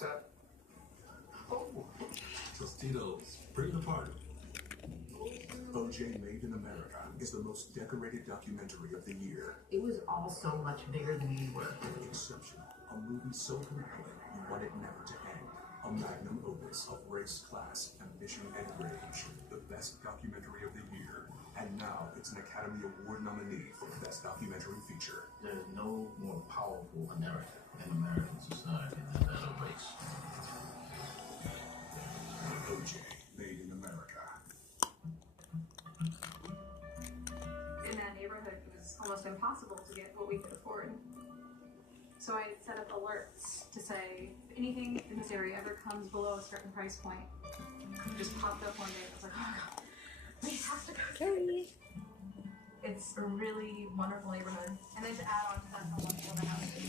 set. Oh, Tostitos, bring the party. OJ Made in America is the most decorated documentary of the year. It was all so much bigger than we were. Exceptional. A movie so compelling you want it never to end. A magnum opus of race, class, ambition, and rage. The best documentary of the year. And now it's an Academy Award nominee for Best Documentary Feature. There's no more powerful America in American society than that of race. OJ Made in America. In that neighborhood, it was almost impossible to get what we could afford. So I set up alerts to say, if anything in this area ever comes below a certain price point, it just popped up one day. I was like, oh god, we have to go through. It's a really wonderful neighborhood. And then to add on to that, how wonderful the house is.